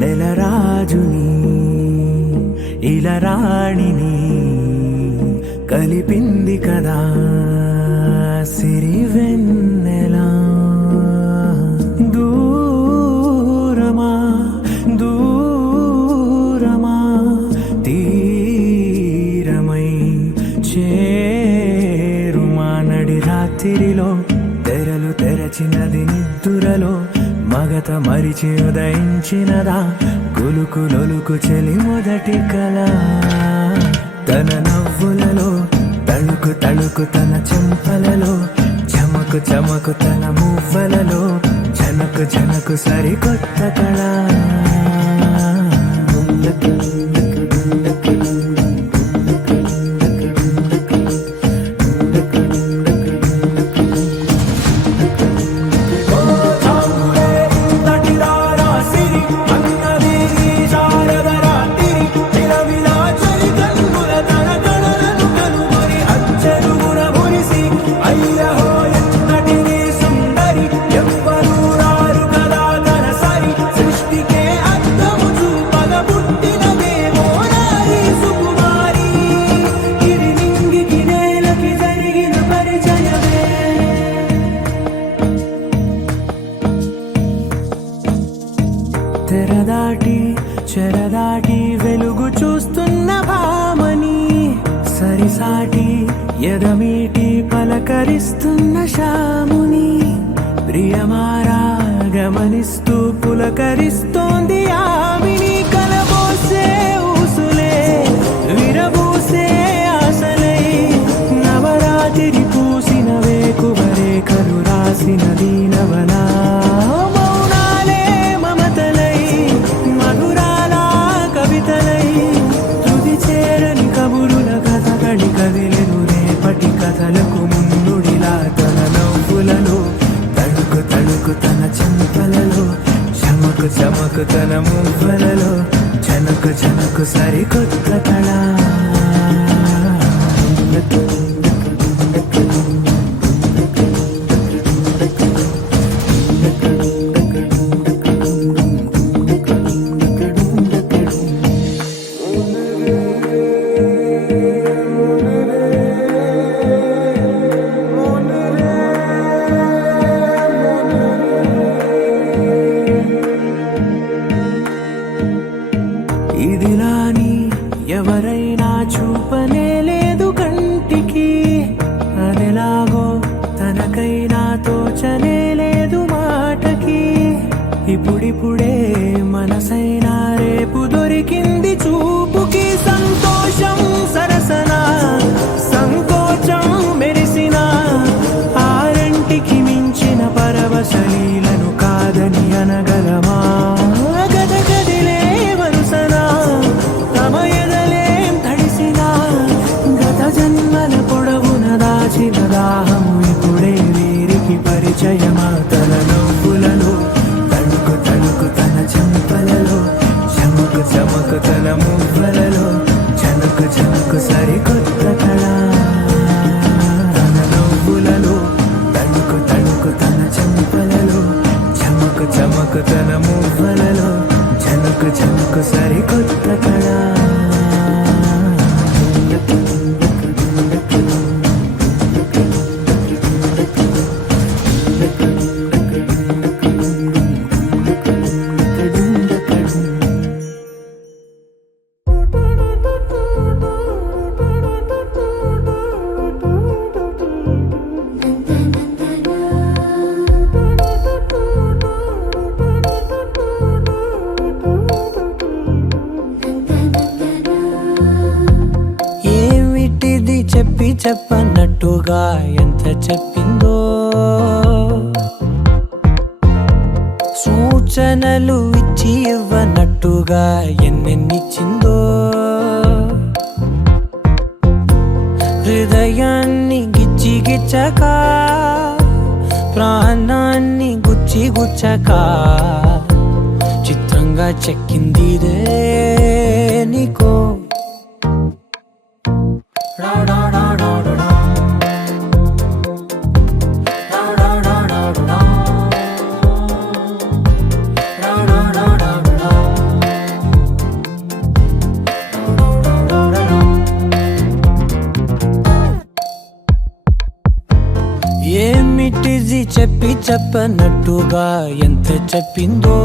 నెలరాజుని ఇలరాణిని కలిపింది కదా సిరివెన్నెలా. దూరమా దూరమా తీరమై చేరుమా నడి రాత్రిలో తెరలు తెరచినది నిద్దురలో మగత మరిచి ఉదయించినదా కులుకులొలుకు చెలి మొదటి కళ. తన నవ్వులలో తళుకు తళుకు తన చెంపలలో చమకు చమకు తన మువ్వలలో జనకు జనకు సరికొత్త కళ. తెరదాటి చెరదాటి వెలుగు చూస్తున్న భామని సరిసాటి ఎదమీటి పలకరిస్తున్న శాముని ప్రియమారా గమనిస్తూ పులకరిస్తోంది ఆవిని. కలబోసే ఊసులే విరబూసే ఆశలై నవరాత్రి పూసిన వేకువరేఖలు రాసిన దీనవనా. తుది చేరని కబురుల కథకళి కదిలెను రేపటి కథలకు ముందుడిలా. తన నవ్వులలో తడుకు తడుకు తన చెంపలలో చమకు చమకు తన మువ్వలలో జనకు జనకు సరికొత్త కళ. ఇదిలాని ఎవరైనా చూపనే లేదు కంటికి, అదెలాగో తనకైనా తోచనే లేదు మాటకి. ఇప్పుడిప్పుడే మనసైనా రేపు దొరికింది చూపుకి. సంతోషం సరసన సంకోచం మెరిసిన ఆరంటికి మించిన పరవశలీలను కాదని అనగలమా. గదగదిలే వరుసన తమ ఎదలేం తడిసిన గత జన్మల పొడవున దాచిన దాహము ఇప్పుడే వీరికి పరిచయమా. తన నవ్వులలో తణుకు తణుకు తన చెంపలలో చమకు చమకు తన మువ్వలలో జనకు జనకు సరికొత్త కళ. తన నవ్వులలో తణుకు తణుకు తన చెంపలలో చమకు చమకు తన మువ్వలలో జనకు జనకు సరికొత్త కళ. చెప్పి చెప్పన్నట్టుగా ఎంత చెప్పిందో, సూచనలు ఇచ్చి ఇవ్వనట్టుగా ఎన్నెన్నిచ్చిందో. హృదయాన్ని గిచ్చి గిచ్చక ప్రాణాన్ని గుచ్చి గుచ్చక చిత్రంగా చెక్కిందిదే నీకో ఏమిటిది చెప్పి చెప్పనట్టుగా ఎంత చెప్పిందో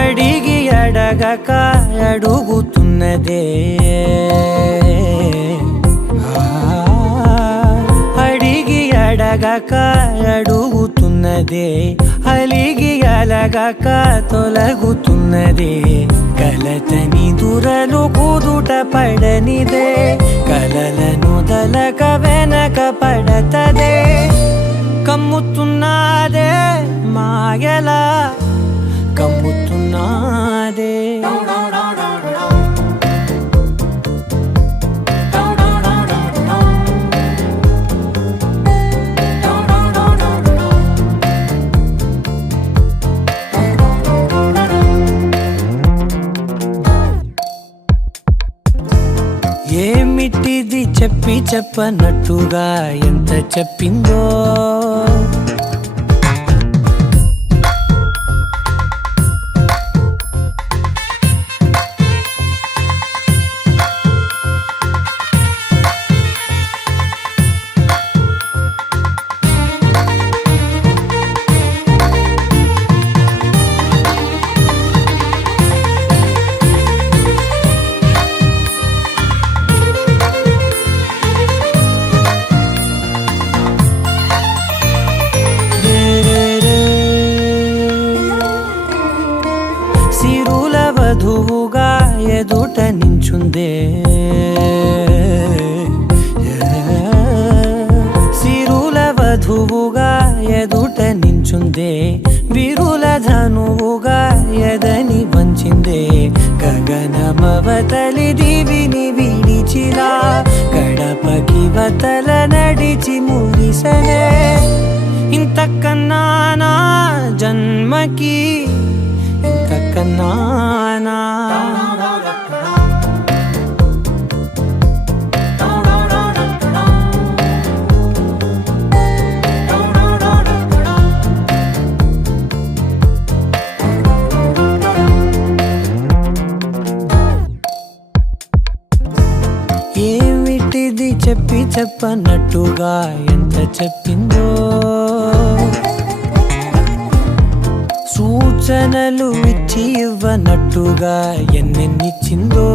అడిగి అడగక అడుగుతున్నదే అడిగి అడగక అడుగుతున్నదే అలిగి అలగక తొలగుతున్నదే కలతని దురలు కుదుట పడనిదే కలలను దలక వెనక పడతదే కమ్ముతున్నదే మాయలా కమ్ముతున్నదే ఏమిటిది చెప్పి చెప్పనట్టుగా ఎంత చెప్పిందో సిరుల వధువుగా ఎదుట నించుందే సిరుల వధువుగా ఎదుట నించుందే విరుల ధనువుగా ఎదని వంచిందే గగనమవతలి దివిని విడిచిలా గడపకి వతల నడిచి ముగిసనే ఇంతకన్నా నా జన్మకి ఇంతకన్నానా ఏమిటిది చెప్పి చెప్పనట్టుగా ఎంత చెప్పిందో సూచనలు ఇచ్చి ఇవ్వనట్టుగా ఎన్నెన్నిచ్చిందో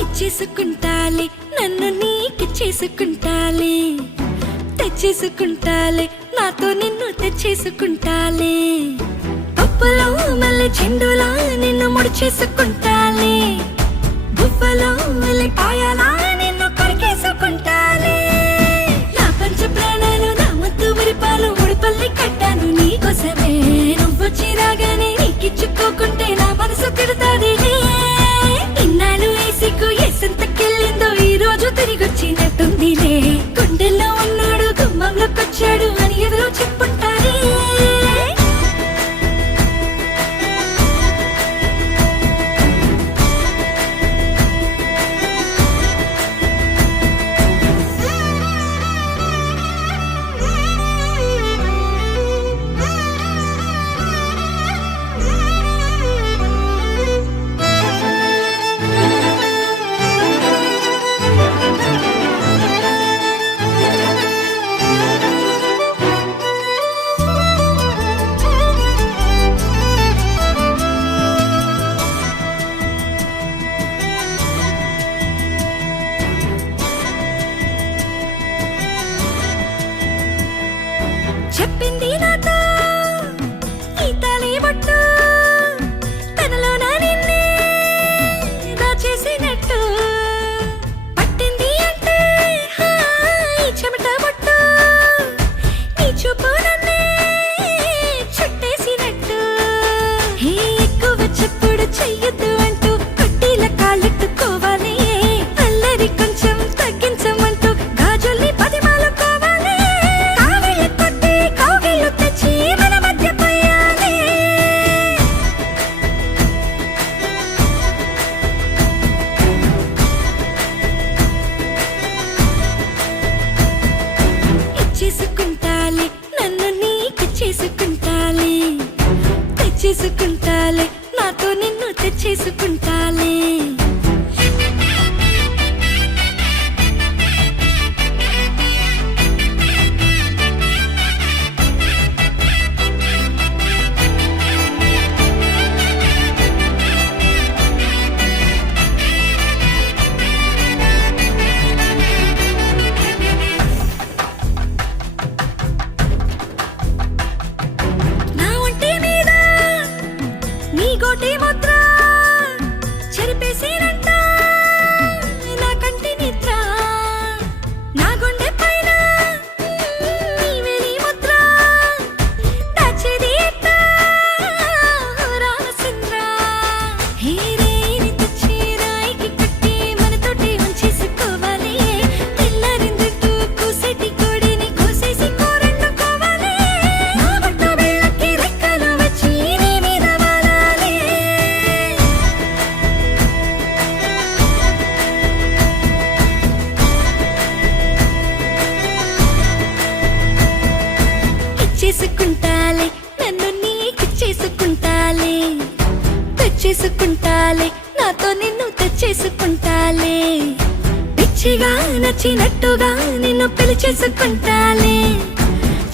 ఇచ్చేసుకుంటాలే నన్ను నీకిచ్చేసుకుంటాలే తెచ్చేసుకుంటాలే నాతో నిన్ను తెచ్చేసుకుంటాలే పప్పులో మళ్ళీ చెండులా నిన్ను ముడిచేసుకుంటాలే బువ్వలో మళ్ళీ పాయలా నిన్ను కడికేసుకుంటాలే నా పంచ ప్రాణాలు నా మత్తు విరిపాలు ముడిపల్లి కట్టాను నీకోసమే నువ్వు చిరాగానే నీకిచ్చుకోకుంటే నా మనసు తిడతాది ఇన్నాళ్ళు వేసికు ఎసంతకెళ్ళిందో ఈ రోజు తిరిగొచ్చినట్టుందిలే గుండెల్లో ఉన్నాడు గుమ్మంలోకొచ్చాడు అని ఎదురు చెప్పుంటారే చెప్పింది నాతో ఈ తాళి బొట్టు తనలో నా నిన్నే దాచేసినట్టు పట్టింది అంటే ఈ చెమట బొట్టు నీ చూపు నన్నే చుట్టేసినట్టు హే ఎక్కువ చెప్పుడు చెయ్యొద్దు అంటూ పట్టీల కాళ్ళెట్టుకోవాలి అల్లరి కొంచెం తగ్గించమంటూ గాజుల్ని పదిమాలుకోవాలి కావిళ్ళ కొట్టి కౌగిళ్ళు తెచ్చి మన మధ్య పోయాలి ఇచ్చేసుకుంటాలి నన్ను నీకిచ్చేసుకుంటాలి తెచ్చేసుకుంటాలి నాతో నిన్ను తెచ్చేసుకుంటాలి నా ఒంటి మీద నీ గోటి ముద్ర చెరిపేసినంట నా కంటి నిద్ర నా గుండె పైన నీ వేలి ముద్ర దాచేది ఎట్టా రామచంద్ర హే రేని తెచ్చి రాయికి కట్టి మనతోటి ఉంచేసుకోవాలి తెల్లారిందంటూ కూసేటి కోడిని కోసేసి కూరండుకోవాలి నా బట్ట బెళ్ళకి రెక్కలు వచ్చి నీ మీద వాలాలి ఇచ్చేసుకుంటాలి నన్ను నీకిచ్చేసుకుంటాలి తెచ్చేసుకుంటాలి నాతో నిన్ను తెచ్చేసుకుంటాలి పిచ్చిగా నచ్చినట్టుగా నిన్ను పిలిచేసుకుంటాలి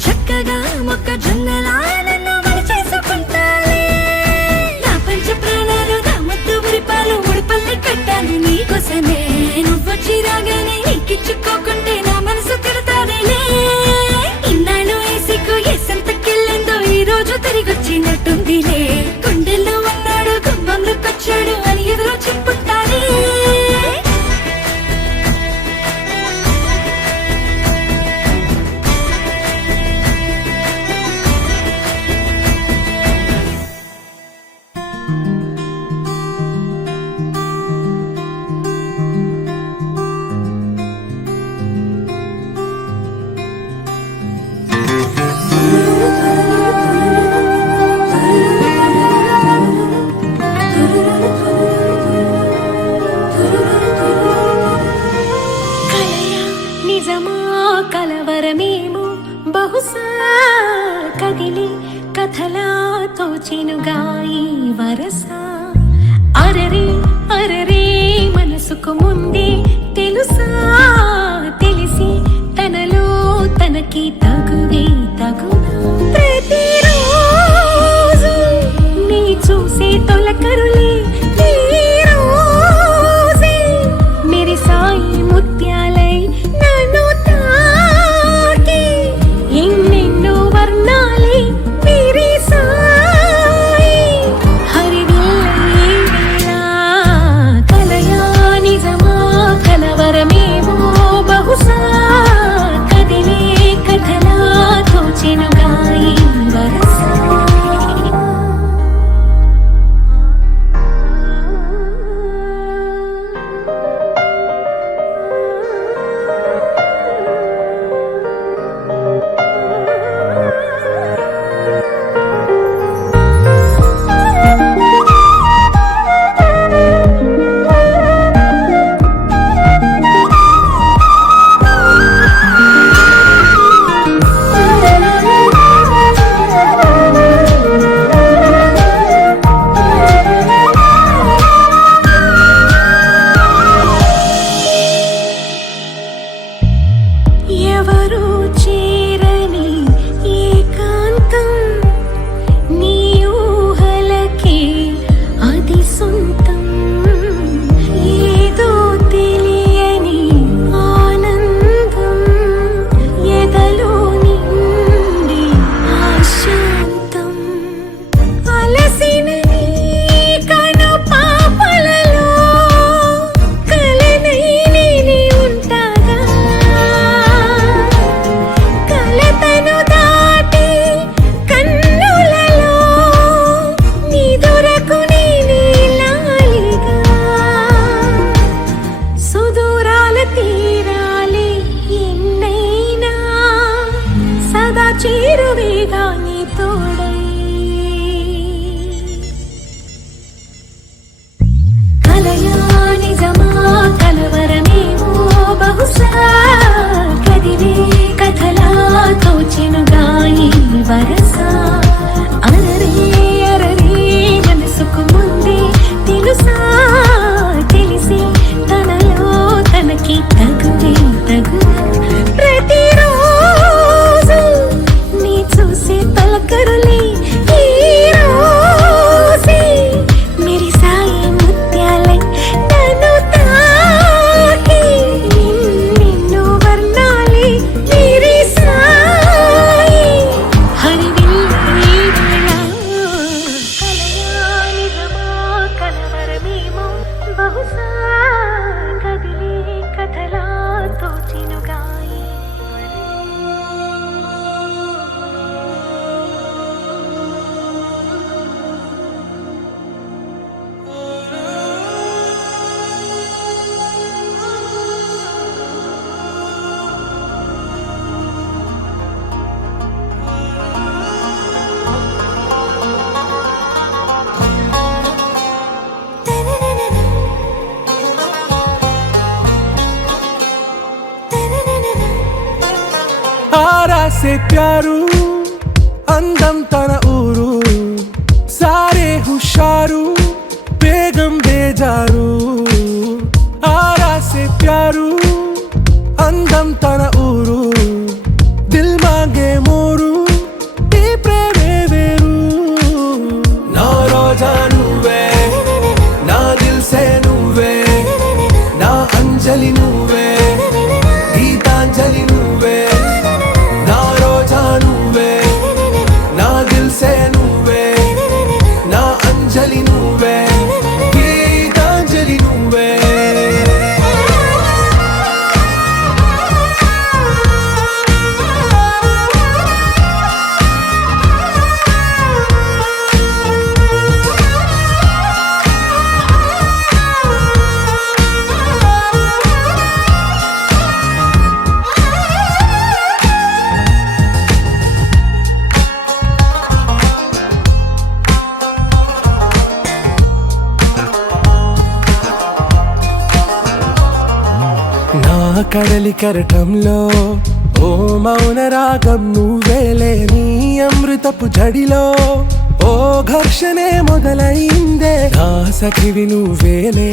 చక్కగా మొక్కజొన్నలా నన్ను చేసుకుంటాలి నా పంచ ప్రాణాలు నా ముద్దు మురిపాలు ముడిపల్లి కట్టాలి నీకోసమే నువ్వొచ్చి రాగానే నీకిచ్చుకోకుంటే నా మనసు తిడతాదిలే ఇన్నాళ్ళు ఏసికు ఎసంతకెళ్ళిందో ఈ రోజు తిరిగొచ్చినట్టుందిలే గుండెల్లో ఉన్నాడు గుమ్మంలోకొచ్చాడు అని ఎదురు చెప్పుతారే కలయా నిజమా కలవరమేమో బహుశా కదిలి కథలా తోచెనుగా ఈ వరస అరరే అరరే మనసుకు ముందే తెలుసా తెలిసి తనలో తనకి తగువే తగునా ప్రతిరోజు నీ చూసే తొలకరులే ఈ రోజే మెరిసాయి ముత్యాలై నన్ను తాకి ఎన్నెన్నో వర్ణాలై విరిసాయి హరివిల్లలా కలయా నిజమా కలవరమేమో బహుశా కదిలే కథలా తోచెనుగా చేరువేగా నీ తోడై కలయా నిజమా కలవరమేమో బహుశా కదిలే కథలా తోచెనుగా ఈ వరస అరరే అరరే మనసుకు ముందే తెలుసా తెలిసి తనలో తనకి తగువే తగు ప్రతిరోజు నీ చూసే పలకరులే ఈ రోజే మెరిసాయి ముత్యాలై నన్ను తాకి నిన్ను వర్ణాలే మెరిసాయి హరివిల్లు కలయా నిజమా కలవరమేమో బహుశా కదిలే కథలా తోచెనుగా ఈ आरा से प्यारू అందం తన ఊరు సారే హుషారు బేగం బేజారు ఆరా से प्यारू అందం తన ఊరు దిల్ మాంగే మోరు ఈ ప్రేమే వేరు నా రోజా నువ్వే నా దిల్ సే నువ్వే నా అంజలి నువ్వే గీతాంజలి నువ్వే నా రోజా నువ్వే నా దిల్ సే నువ్వే నా అంజలి నువ్వే గీతాంజలి నువ్వే నా కడలి కరటంలో ఓ మౌన రాగం నువ్వేలే నీ అమృతపు జడిలో ఓ ఘర్షణే మొదలైందే నా సఖివి నువ్వేలే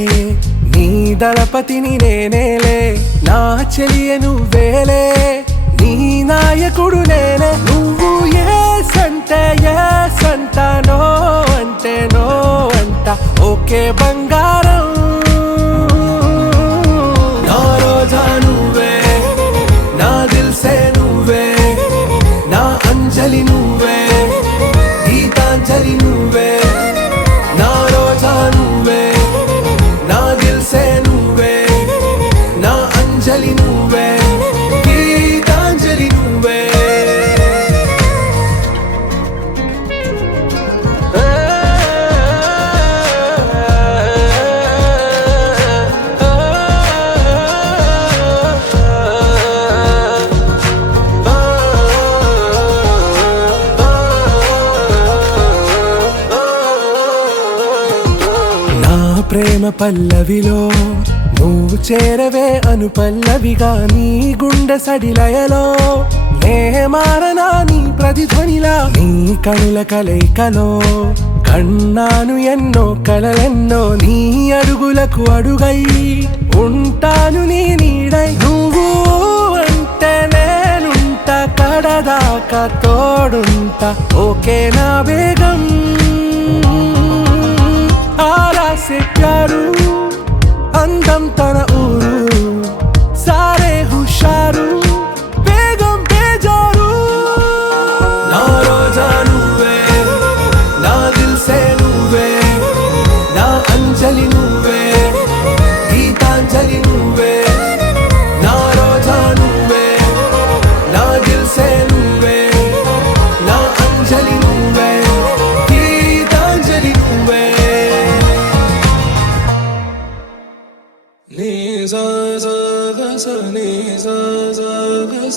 నీ దళపతిని నేనేలే నా చెలియ నువ్వేలే నీ నాయకుడు నేనే నువ్వు ఏ సంట నో అంటే నో అంట ఓకే బంగారం నా రోజా నువ్వే నా దిల్ సే నువ్వే నా అంజలి నువ్వే గీతాంజలి నువ్వే నా రోజా నువ్వే నా దిల్ సే నువ్వే నా అంజలి నువ్వే గీతాంజలి నువ్వే ప్రేమ పల్లవిలో నువ్వు చేరవే అను పల్లవిగా నీ గుండె సడిలయలో నే మారనా నీ ప్రతిధ్వనిలా నీ కనుల కలయికలో కన్నాను ఎన్నో కలలెన్నో నీ అడుగులకు అడుగై ఉంటాను నీ నీడై నువ్వు అంటే నేనుంట కడదాకా తోడుంట ఓకే నా బేగం आरा से प्यारू అందం తన ఊరు సారే హుషారు బేగం బేజారు నా రోజా నువ్వే నా దిల్ సే నువ్వే నా అంజలి నువ్వే గీతాంజలి నువ్వే నా రోజా నువ్వే నా దిల్ సే నువ్వే నా అంజలి నువ్వే గీతాంజలి నువ్వే ni za za ga sa ni za za ga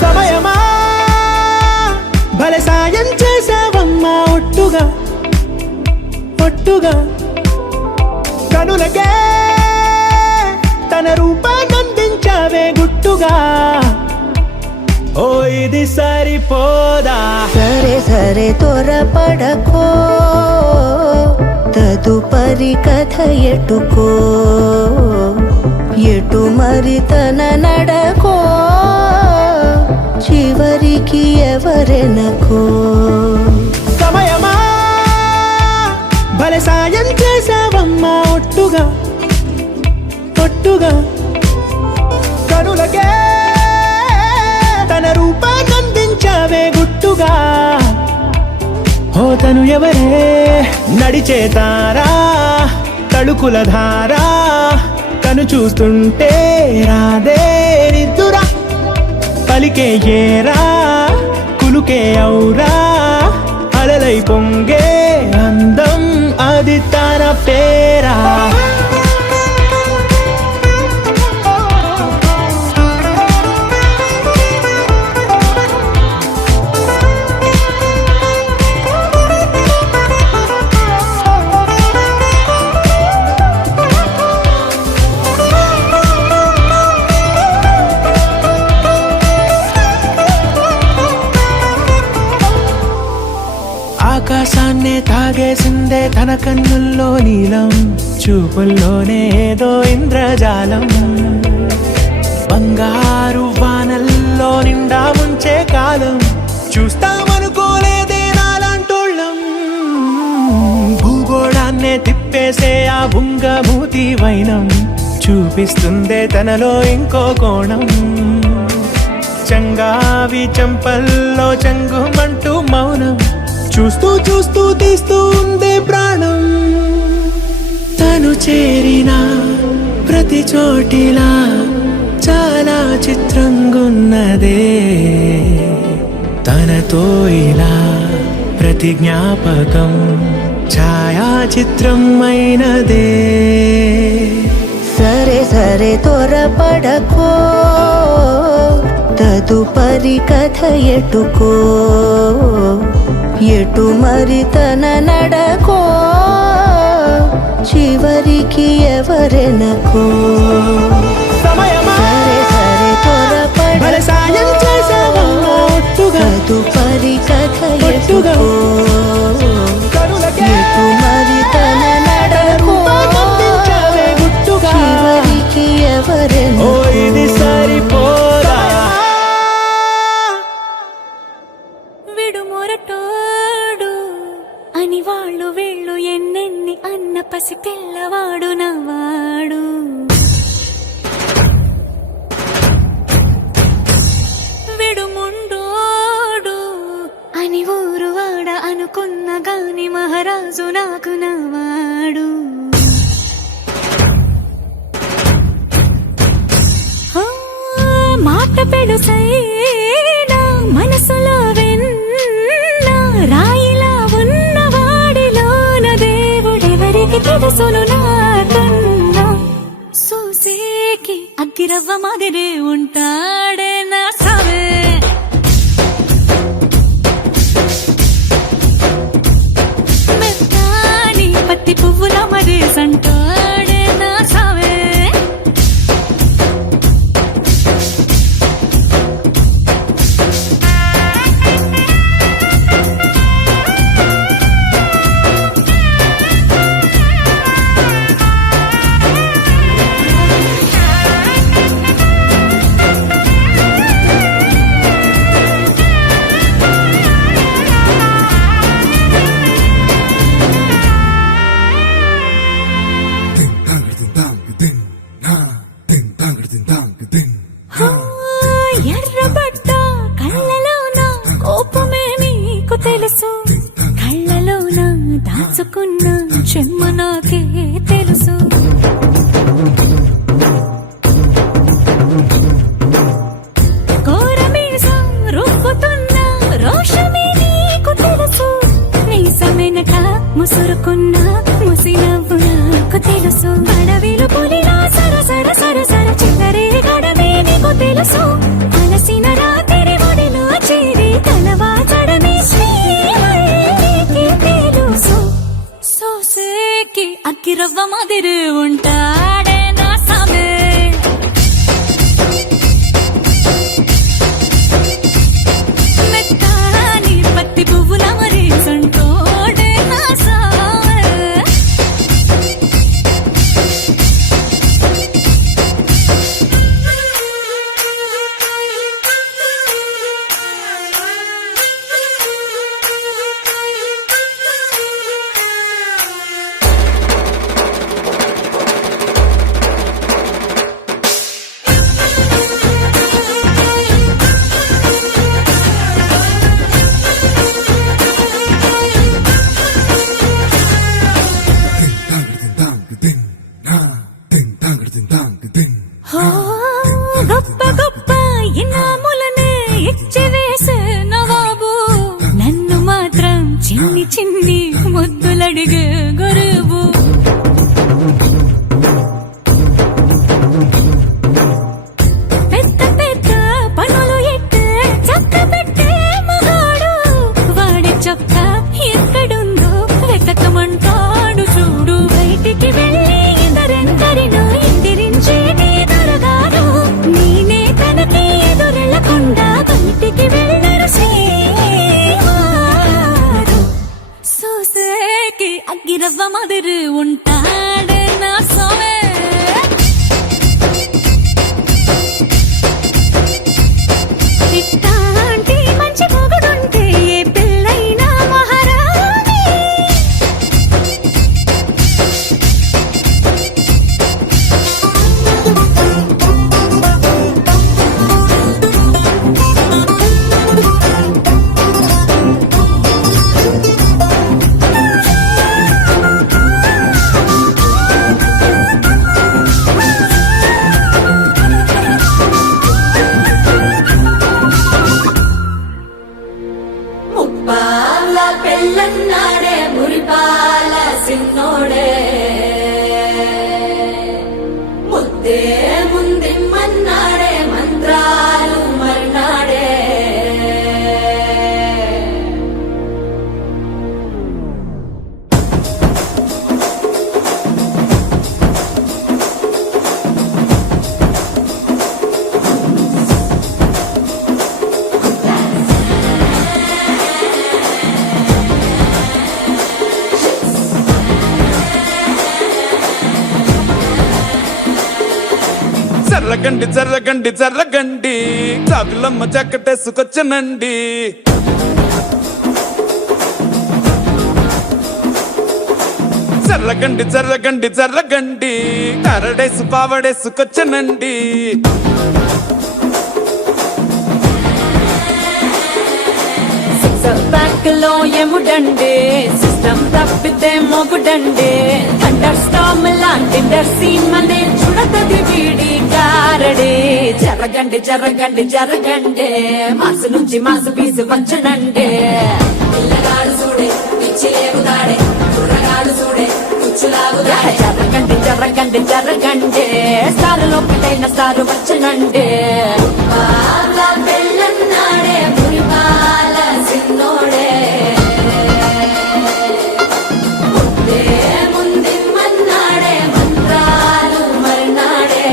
సమయమా భలే సాయం చేసావమ్మా ఒట్టుగా ఒట్టుగా కనులకే తన రూపాన్నందించావే గుట్టుగా ఓ ఇది సరిపోదా సరే సరే త్వరపడకో తదుపరి కథ ఎటుకో ఎటు మరి తన నడకో చివరికి ఎవరెనకో సమయమా భలే సాయం చేసావమ్మా ఒట్టుగా ఒట్టుగా కనులకే తన రూపాన్నందించావే గుట్టుగా ఓ తను ఎవరే నడిచే తారా తళుకుల ధారా తను చూస్తుంటే రాదే నిద్దురా పలికే ఏరా కులుకే ఔరా అలలై పొంగే అందం అది తన పేరా ఆకాశాన్నే తాగేసిందే తన కన్నుల్లో నీలం చూపుల్లోనే ఏదో ఇంద్రజాలం బంగారు వానల్లో నిండా ముంచే కాలం చూస్తామనుకోలేదే నాలాంటోళ్ళం భూగోళాన్నే తిప్పేసే ఆ బుంగమూతి వైనం చూపిస్తుందే తనలో ఇంకో కోణం చంగావి చంపల్లో చంగుమంటూ మౌనం చూస్తూ చూస్తూ తీస్తూ ఉందే ప్రాణం తను చేరిన ప్రతి చోటిలా చాలా చిత్రంగున్నదే తనతో ఇలా ప్రతి జ్ఞాపకం ఛాయాచిత్రం అయినదే సరే సరే త్వరపడకో తదుపరి కథ ఎటుకో ఎటు మరి తన నడకో చివరికి ఎవరెనకో సమయమా సరే సరే భలే సాయం చేసావమ్మా ఒట్టుగా తదుపరి కథ ఒట్టుగా ఎటుకో కనులకే ఎటు మరి తన నడకో రూపాన్నందించావే గుట్టుగా చివరికి ఓ ఎవరెనకో ఇది సరిపోదా విడుమొరటోడు అని వాళ్ళు వీళ్ళు ఎన్నెన్ని అన్న పసి పిల్లవాడు నవ్వాడు విడుముండోడు అని ఊరు వాడ అనుకున్న గాని మహారాజు నాకు నవ్వాడు ఆ, మాట పెడుసైనా మనసులో వెన్న రాయిలా ఉన్నవాడిలోన దేవుడెవరికి తెలుసును నాకన్నా సూసేకి అగ్గిరవ్వ మాదిరే ఉంటాడే నా సవే మెత్తాని పత్తి పువ్వుల మరే సంటాడే నా సవే ఎర్రబడ్డ కళ్ళలోన కోపమే నీకు తెలుసు కళ్ళలోన దాచుకున్న చెమ్మ నాకే తెలుసు కోరమీసం రుబ్బుతున్న రోషమే వెనక ముసురుకున్న ముసి నవ్వు నాకు తెలుసు అడవిలు పులిలా సర సర సర సర చిల్లరే గడమే నీకు తెలుసు అలసిన రాత్రి ఒడిలో చేరి తలవాచడమే శ్రీవల్లికి తెలుసు సోసేకి అక్కిరవ్వ మాదిరి ఉంటాడే నా సామే మెత్తాని పత్తి పువ్వుల మరి సంటోడే నా సామే హో గొప్ప గొప్ప ఇనాములనే ఇచ్చి వేసే నవాబు నన్ను మాత్రం చిన్ని చిన్ని ముద్దులడిగే గురువు పెద్ద పెద్ద పనులు ఎట్టే చక్క పెట్టే మగాడు వాడి చొక్క ఎక్కడుందో వెతకమంటాడు చూడు బయటికి వెళ్ళి ఇద్దరెందరినో ఇందిరించేటి దొరగారు నేనే తనకి ఎదురెళ్ళకుండా బయటికి వెళ్ళరు శ్రీవారు సోసేకి అగ్గిరవ్వ మాదిరి ఉంటాడే నా సోమే ఇట్టాంటి మంచి మొగుడుంటే ఏ పిల్లైనా మహారాణి ముప్పాల పెళ్ళన్నాడే మురిపాల సిన్నోడే ముద్దే ముందిమ్మన్నాడే మంత్రాలు మర్నాడే జర్రగండి జర్రగండి జర్రగండి చాకులమ్మ చక్కటేసుకొచ్చనండి జర్రగండి జర్రగండి జర్రగండి కరడేసు పావడేసుకొచ్చనండి బ్యాంక్ లో ఎముడండి సిస్టమ్ తప్పితే మొగుడండి థండర్ స్టామ్ లాంటి సీమనే చూడతది వీడి గారడి జరగండి జరగండి జరగండి మాసు నుంచి మాసు పీసు వంచనండి పిల్లగాడు చూడే పిచ్చి లేగుతాడే కుర్రగాడు చూడే కుచ్చులాగుతాడే జరగండి జరగండి జరగండి స్టార్ లోపటైన స్టార్ వచ్చనండి పెళ్ళన్నాడే మురిపాల సిన్నోడే ముద్దే ముందిమ్మన్నాడే మంత్రాలు మర్నాడే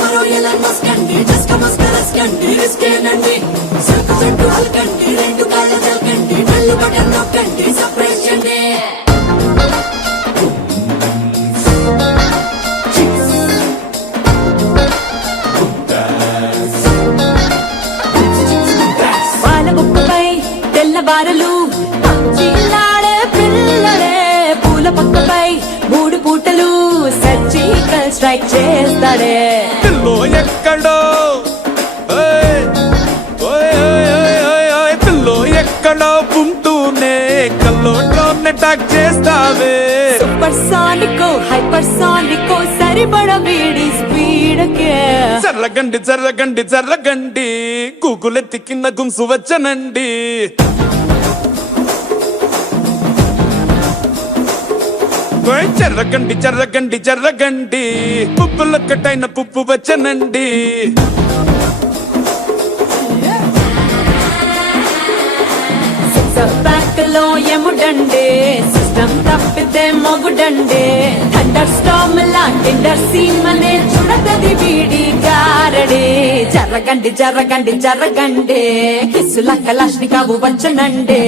మరో ఎలా మస్కండి జస్క మస్కరస్కండి రిస్కేనండి సరుకు చెట్టు అల్కండి రెండు కాళ్ళ తలకండి నల్లు బటన్ నొక్కండి సర్ప్రైజ్ చేయండి బారలు పచ్చిలాడే పిల్లలే పూల పక్కపై 3 పూటలు సర్జికల్ స్ట్రైక్ చేస్తాడే పిల్లో ఎక్కడో ఓయ్, ఓయ్, ఓయ్, ఓయ్, ఓయ్, ఓయ్, పిల్లో ఎక్కడో ఉంటూనే కల్లోట్లోనే టాక్ చేస్తావే సూపర్ సానికో హైపర్ సానికో సరిపడ వీడి స్పీడ్కే చర్రగండి చర్రగండి చర్రగండి గూగులెత్తి కింద గుంసు వచ్చనండి ఓయ్ చర్రగండి చర్రగండి చర్రగండి పుప్పులొక్కటైన పుప్పు వచ్చనండి బ్యాక్ లో ఎముడండే సిస్టమ్ తప్పితే మొగుడండే థండర్ స్టామ్ లాంటి సీమనే చూడగది వీడి గారడే జరగండి జరగండి జరగండి కిస్సుల కలాష్ని కావు వచ్చనండే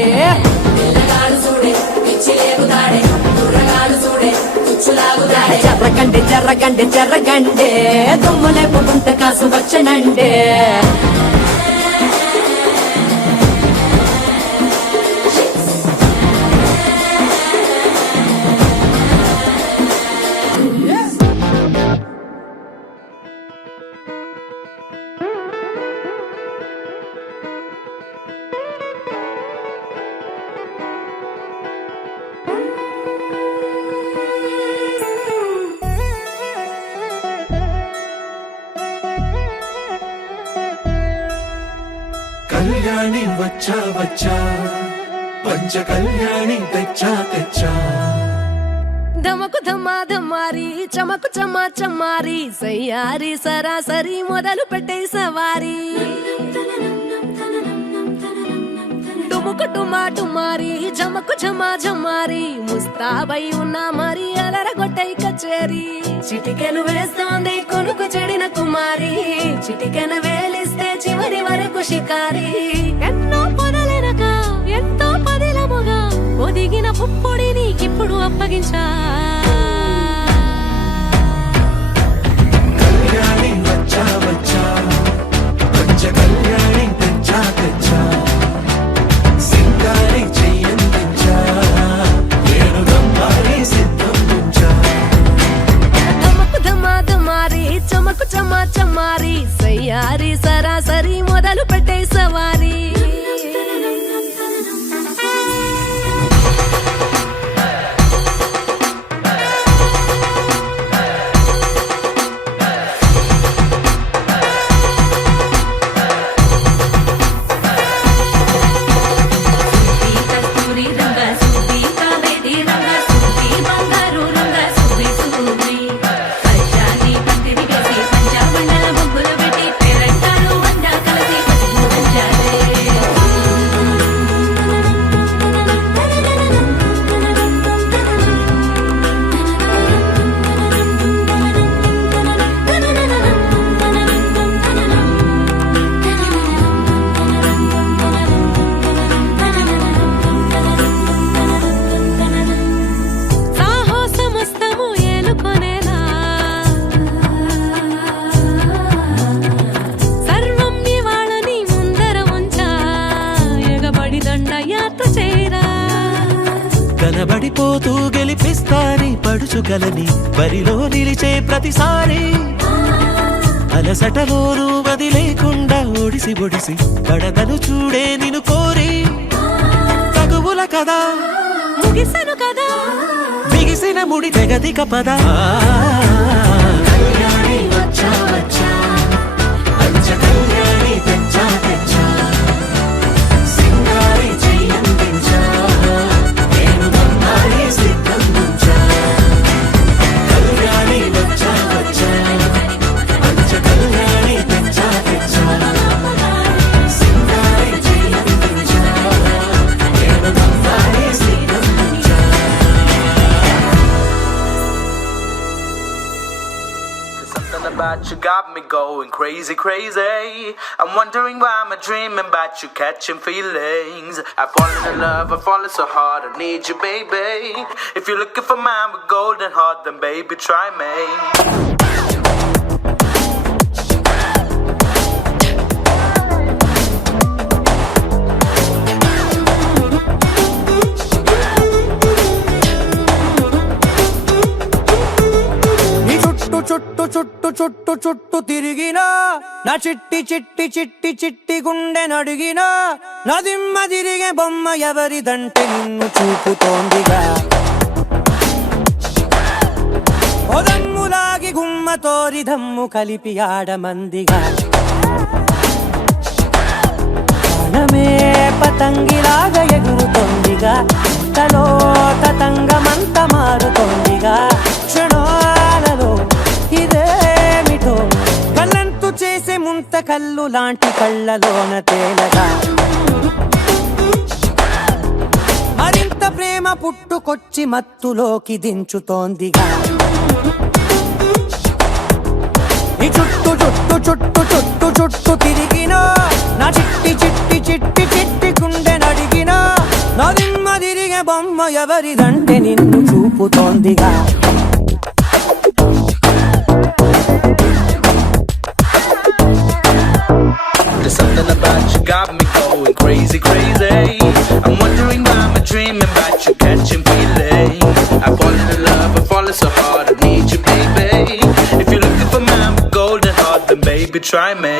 పిల్లగాడు చూడే పిచ్చి లేగుతాడే కుర్రగాడు చూడే కుచ్చులాగుతాడే జరగండి జరగండి జరగండి దుమ్ములేపు గుంత కాసు వచ్చనండే కళ్యాణి వచ్చా వచ్చా పంచ కళ్యాణి తెచ్చా తెచ్చా ధమకు ధమా ధమారి చమకు చమా చమారి సయ్యారి సరాసరి మొదలు పెట్టే సవారి డుముకు టుమా టుమారి జమకు ఝమా ఝమారి ముస్తాబై ఉన్నా మరి అలరగొట్టై కచేరి చిటికెను వేస్తోంది కొనుకు చెడిన కుమారి చిటికెను వేలిస్తే చివరి వరకు షికారి ఎన్నో పొదలెనక ఎంతో పదిలముగా ఒదిగిన పుప్పొడి నీకిప్పుడు అప్పగించా కళ్యాణి వచ్చా వచ్చా పంచ కళ్యాణి తెచ్చా తెచ్చా సింగారి చెయ్యందించా నేను గమ్మారి సిద్ధం ఉంచా ధమకు ధమా ధమారి చమకు చమా చమారి సయ్యారి సరాసరి మొదలు పెట్టే సవారి సాహసమస్తము ఏలుకొనేలా సర్వం ఇవాళని ముందర ఉంచా ఎగబడి దండయాత్ర చేరా కనబడిపోతూ గెలిపిస్తాని పడుచుకలని బరిలో నిలిచే ప్రతిసారి అలసటలోనూ వదిలేకుండా ఒడిసి ఒడిసి పడదను చూడే నిన్ను కోరి తగువుల కదా ముగిసెను కదా బిగిసిన ముడి తెగదిక పద కళ్యాణి వచ్చా వచ్చా పంచ కళ్యాణి తెచ్చా తెచ్చా సింగారి చెయ్యందించా నేను గమ్మారి సిద్ధం ఉంచా కళ్యాణి వచ్చా వచ్చా పంచ కళ్యాణి తెచ్చా తెచ్చా సింగారి చెయ్యందించా నేను గమ్మారి సిద్ధం ఉంచా Something about you got me going crazy, crazy. I'm wondering why I'm dreaming about you catching feelings. I've fallen in love, I've fallen so hard, I need you, baby. If you're looking for mine with golden heart, then baby, try me. చుట్టు చుట్టు తిరిగినా నా చిట్టి చిట్టి చిట్టి చిట్టి గుండె నడిగినా నదిమ్మ తిరిగే బొమ్మ ఎవరిదంటే నిన్ను చూపుతోందిగా ఒదమ్ములాగి గుమ్మ తోరి దమ్ము కలిపి ఆడమందిగా ప్రాణమే పతంగిలాగా ఎగురుతోందిగా తలో తతంగమంత మారుతోందిగా క్షణాలలో ఇదేమిటో కళ్ళంతు చేసే ముంత కళ్ళు లాంటి కళ్ళలోన తేలగా మరింత ప్రేమ పుట్టుకొచ్చి మత్తులోకి దించుతోందిగా ఈ చుట్టు చుట్టు చుట్టు చుట్టు చుట్టు తిరిగినా నా చిట్టి చిట్టి చిట్టి చిట్టి గుండె నడిగినా నా దిమ్మ తిరిగే బొమ్మ ఎవరిదంటే నిన్ను చూపుతోందిగా There's something about you got me going crazy, crazy. I'm wondering why I'm dreaming about you, catching feelings. I fall in love, I fall so hard, I need you, baby. If you're looking for my golden heart, then baby try me.